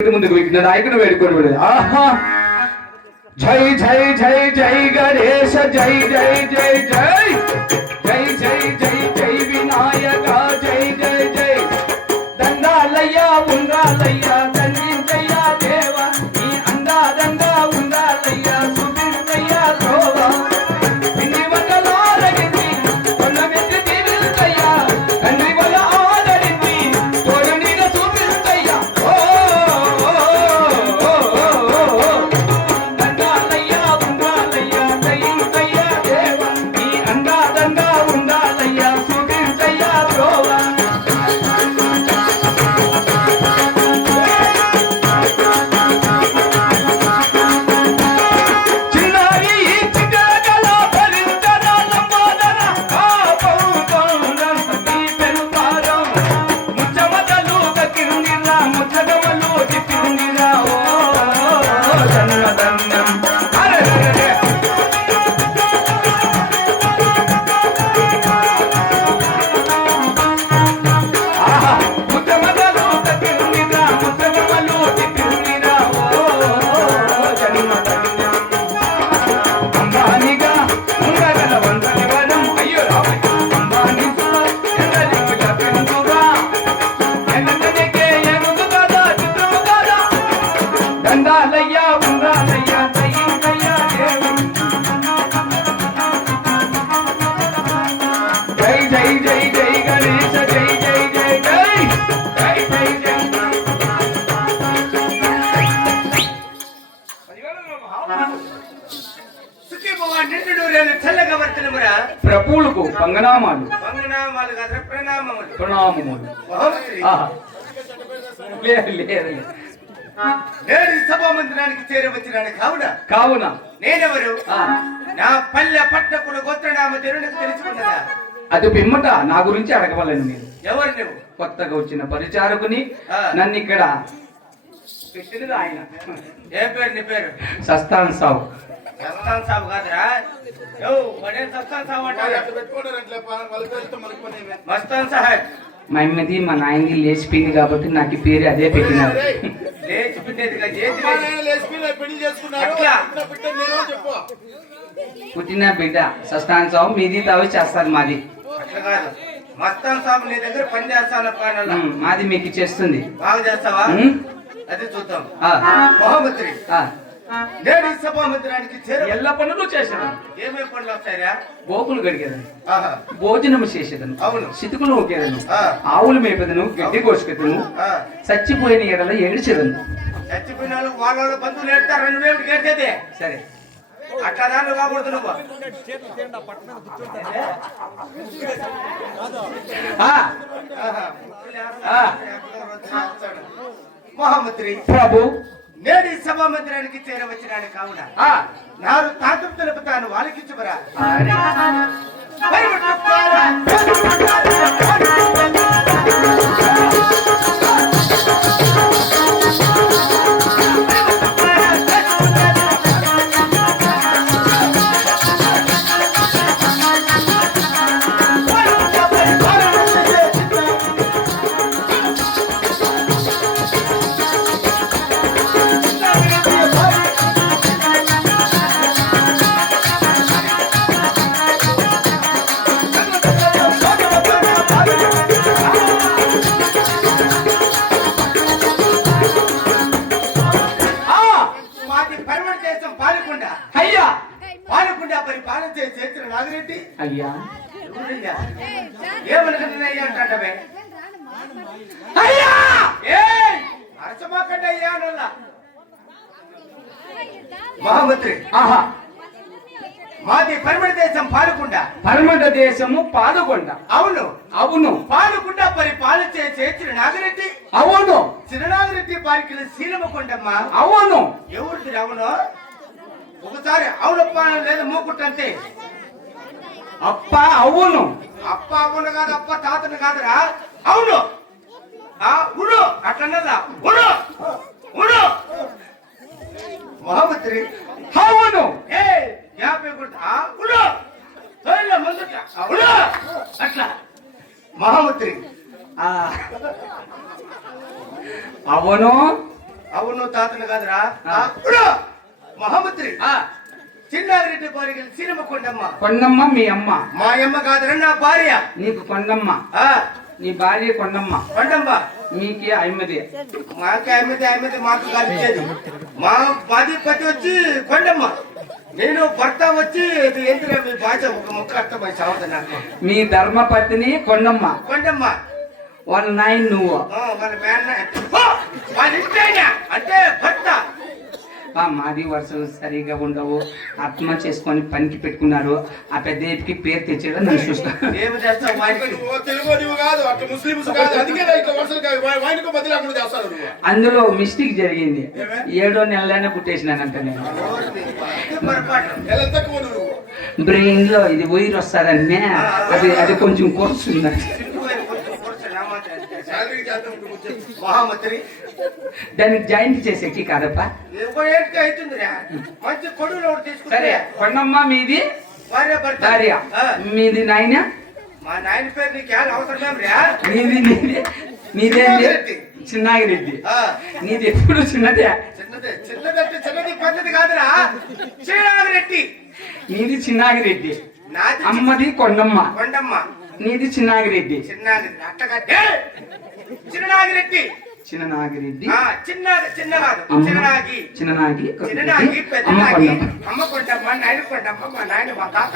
ముందుకు వెక్కిన నాయకుడు వేడుకొని ఆహా జై జై జై జై గణేశ జై జై జై జై జై జై జై జై వినాయక జై జై జై దండాలయ్యా ఉండాలయ్యా దండించయ్యా దేవా నీ అందాదంగా ఉండాలయ్యా సుబిందయ్యా శోభా ఇన్ని వందలారగింది కొన్న వెంటి తీరుతయ్యా తండ్రి వల్ల ఆదరింది తోడు నీడ చూపిస్తయ్యా దండాలయ్యా ఉండాలయ్యా దయించయ్యా దేవా నీ అందాదంగా ఉండాలయ్యా సుబిందయ్యా శోభా దండాలయ్యా ఉండాలయ్యా దయించయ్యా దేవా జై జై జై జై గణేశ జై జై జై జై జై జై జై ప్రభువులకు పంగనామాలు కాదు ప్రణామములు ప్రణామములు లేదు నేను సభా మందిరానికి చేరవచ్చినాను కావున నేనెవరు నా పల్లె పట్టకుడు గోత్రనామ దేవునికి తెలుసుకున్నదా అది పిమ్మట నా గురించి అడగవలను మీరు ఎవరు నువ్వు కొత్తగా వచ్చిన పరిచారకుని నన్ను ఇక్కడ పెట్టినది ఆయన ఏ పేరు నీ పేరు సస్తాన్ సావు సస్తాన్ సాబు కాదురా సస్తాన్ సాబు అంటారు మస్తాన్ సాహెబ్ మా అమ్మది మా నాయనది లేచిపోయింది కాబట్టి నాకు ఈ పేరు అదే పెట్టినారు పుట్టిన బిడ్డ సస్తాన్ సావు మీది తవ్వి చేస్తారు మాది మస్తాన్ సాబు నీ దగ్గర పని చేస్తాను మాది మీకు చేస్తుంది బాగా చేస్తావా అది చూద్దాం మహమ్మద్రి నేను సభా మందిరానికి ఎల్ల పనులు చేసేదాను ఏమేమి పనులు వస్తాయా గోకులు గడిగేదాను భోజనం చేసేదను అవును సితుకులు ఒకేదను ఆవులు మేపేదను గడ్డి కోసుకెదను చచ్చిపోయిన ఎడల ఏడిచేదను చచ్చిపోయిన వాళ్ళ బంధువులు ఏడతారు నువ్వేమిటి గడిచేదే సరే అట్లా దాన్ని కాకూడదు నువ్వు మహామంత్రి ప్రభు నేడు సభా మందిరానికి చేరవచ్చినాను కావున నారు తాతం తెలుపుతాను వాళ్ళకిచ్చుమరా అయ్యా ఏమనుకుంటున్నాయ్యా అంటాడవే అయ్యా అరచమాకండి అయ్యా అన్న మహామంత్రి మాది పరిమళ దేశం పాలకొండ పరిమళ దేశము పాలకొండ అవును అవును పాలకొండ పరిపాలించే చేర్చిన నాగిరెడ్డి అవును చిరనాగిరెడ్డి పాలికల శీలమకొండమ్మ అవును ఎవరిది అవును ఒకసారి అవునప్ప లేదా మూకుట్టంతే అప్ప అవును అప్ప అవును కాదు అప్ప తాతను కాదురా అవును ఉడు అట్లన్నదా ఉడు ఉడు మహామంత్రి అవును యాభై ఉడు ముందుట అట్లా మహామంత్రి అవును అవును తాతను కాదురా అప్పుడు మహామంత్రి చిన్నారెడ్డి భార్య సినిమా కొండమ్మ. కొండమ్మ మీ అమ్మ? మా అమ్మ కాదురా నా భార్య. నీకు కొండమ్మ, నీ భార్య కొండమ్మ. కొండమ్మ మీకి అమ్మది. మాకే అమ్మది మాకు కలిపేది. మాది పతి వచ్చి కొండమ్మ, నేను భర్త వచ్చి ఏంటిగా మీ భాష ఒక ముక్క అర్థమై సాగుతా నాకు. మీ ధర్మపత్ని కొండమ్మ. కొండమ్మ వాళ్ళ నాయన నువ్వు. వాళ్ళ వాళ్ళ ఇంటైనా అంటే భర్త. మాది వరుసలు సరిగా ఉండవు, ఆత్మ చేసుకొని పనికి పెట్టుకున్నారు. ఆ పెద్ద ఏపికి పేరు తెచ్చాడు నన్ను చూస్తా. ఏమి చేస్తావు? అందులో మిస్టేక్ జరిగింది. 7వ నెలలోనే పుట్టేసినానంట నేను. బ్రెయిన్ లో ఇది వైర్ వస్తారనే అది కొంచెం కోర్సుంది. మహామంత్రి దానికి జాయింట్ చేసేకి కాదప్ప. మంచి కొడుకు సరే. కొండమ్మ మీది భార్య, మీది నాయన. మా నాయన పేరు నీకు అవసరం. నీదేంటి? చిన్నాగిరెడ్డి. నీది ఎప్పుడు చిన్నదే. చిన్నది పద్ధతి కాదురా, చిన్నాగిరెడ్డి. నీది చిన్నాగిరెడ్డి, అమ్మది కొండమ్మ. కొండమ్మ నీది చిన్నాగిరెడ్డి. చిన్ననాగిరెడ్డి. చిన్ననాగిరెడ్డి చిన్ననాగి పెద్దనాగి అమ్మ కొండమ్మ నాయన కొండమ్మ మా నాయన మా తాత.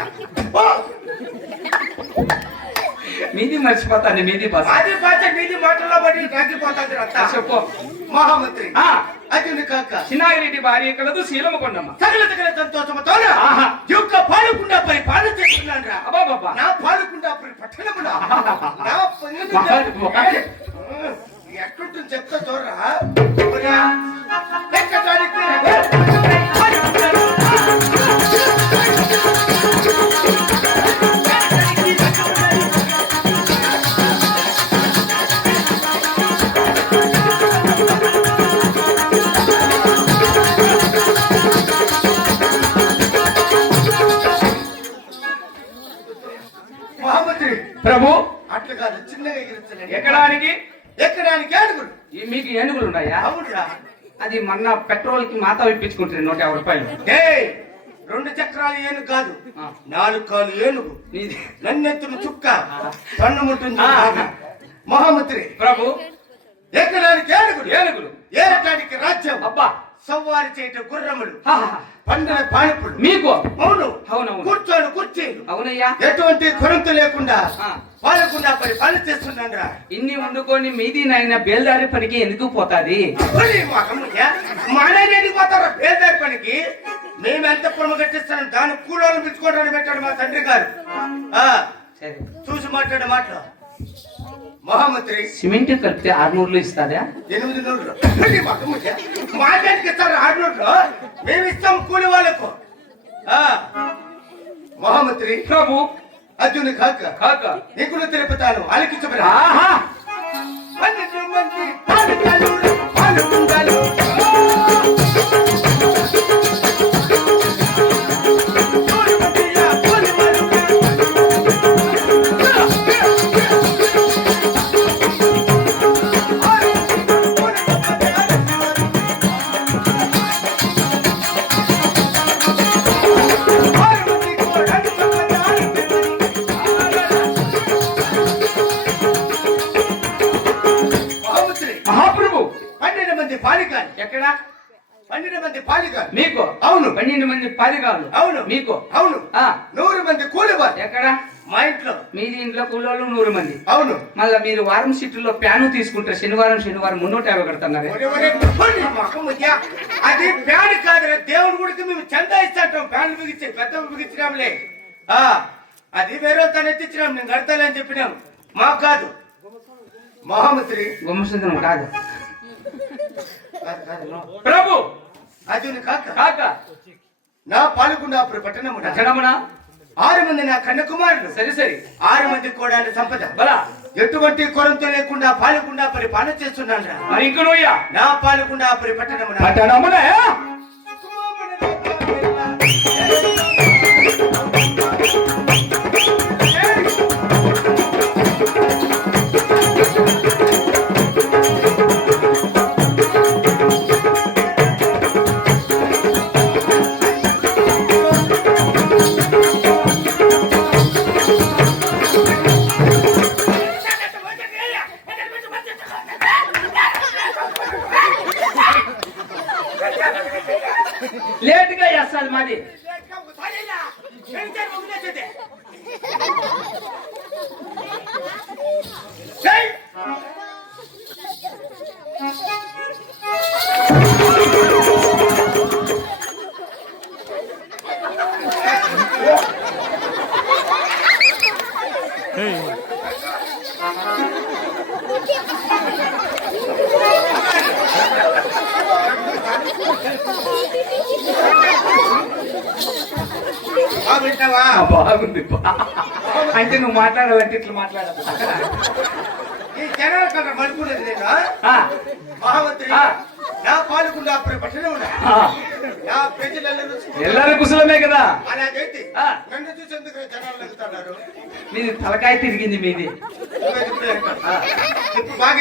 మీది మర్చిపోతాను. మీది మీది మాటల్లో బట్టి తగ్గిపోతుంది. చెప్పు మహామంత్రి. అర్జుని కాక చిన్నాగిరెడ్డి భార్య కలదు శీలమ కొండమ్మ. సకల సకల సంతోషముతో యొక్క పాలకుండా పరిపాలన చేస్తున్నాను రా. నా పాలకుండా పట్టణమునా ఎట్లుంటుంది చెప్తా చూడరా. ప్రభు అట్లా కాదు, చిన్నగా ఎగిరించండి. ఎక్కడానికి ఏనుగులు. మీకు ఏనుగులు ఉన్నాయా? అవునురా. అది మొన్న పెట్రోల్ కి మాత ఇప్పించుకుంటారు 150 రూపాయలు. 2 చక్రాలు ఏనుగు కాదు, 4 కాలు ఏనుగు. నన్నెత్తును చుక్క కన్నుముంటుంది. మహామంత్రి ప్రభు ఎక్కడానికి ఏనుగులు, ఏరటానికి రాజ్యం. అబ్బా సవ్వారి చేయటం గుర్రములు, పండుగ పానిపుడు మీకు. అవును అవునవును. కూర్చోను కుర్చీ. అవునయ్యా. ఎటువంటి కొరంత లేకుండా పాలకుండా పని చేస్తున్నాను రా. ఇన్ని వండుకొని మీది నాయన బేల్దారి పనికి ఎందుకు పోతాది? మానేది పోతారా బేల్దారి పనికి? మేము ఎంత పొమ్మ కట్టిస్తాను దాని కూలోళ్ళు పిలుచుకోవడానికి పెట్టాడు మా తండ్రి గారు. చూసి మాట్లాడే మాటలు. మహామంత్రి సిమెంట్ కలిపితే 600 ఇస్తారా? 800. మార్కెట్కి ఇస్తారు 600. మేము ఇస్తాం కూలి వాళ్ళకు. మహామంత్రి ప్రభు అర్జుని కాక నీకు తిరుపతాను ఆలకించబడి 12 మంది పాల్గొంటారు. ఎక్కడ 12 మంది పాలికాలు మీకు? అవును. 12 మంది పాలికాలు. అవును మీకు? అవును. 100 మంది కూలివారు. ఎక్కడ? మా ఇంట్లో. మీది ఇంట్లో కూలోళ్ళు 100 మంది. అవును. మళ్ళా మీరు వారం సీట్లో ప్యాను తీసుకుంటారు. శనివారం 350 కడుతున్నారు. అది ప్యాన్ కాదు, దేవుడి గుడికి మేము చందా ఇస్తాం. ప్యాన్లు బిగించి పెద్ద బిగించినాంలే. అది వేరే తను ఎత్తిచ్చినాం, నేను కడతానని చెప్పినాం. మాకు కాదు. మహామంత్రి గుమ్మసుందరం కాదు ప్రభు అర్జుని కాక నా పాల్గొండాపురి పట్టణమున 6 మంది నా కన్న కుమారులు. సరి 6 మంది కూడా సంపద బలా ఎటువంటి కొరంత లేకుండా పాల్గొండా పరిపాలన చేస్తున్నాను. మరి ఇంక నా పాల్గొండాపురి పట్టణమున లేటుగా చేస్తాది మాది. బాగుంది. అంటే నువ్వు మాట్లాడాలంటే ఇట్లా మాట్లాడదు. ఈ జనాల కన్నా మలుపులేదు లేదా మహామంత్రి నా పాలకుండా అప్పుడు పట్టనే ఉన్నా నా ప్రజలందరూ ಎಲ್ಲರೂ కుశలమే కదా. అలాగైతే నన్ను చూసేందుకు జనాలు వెళ్తున్నారు. మీది తలకాయ తిరిగింది మీది. ఇప్పుడు బాగా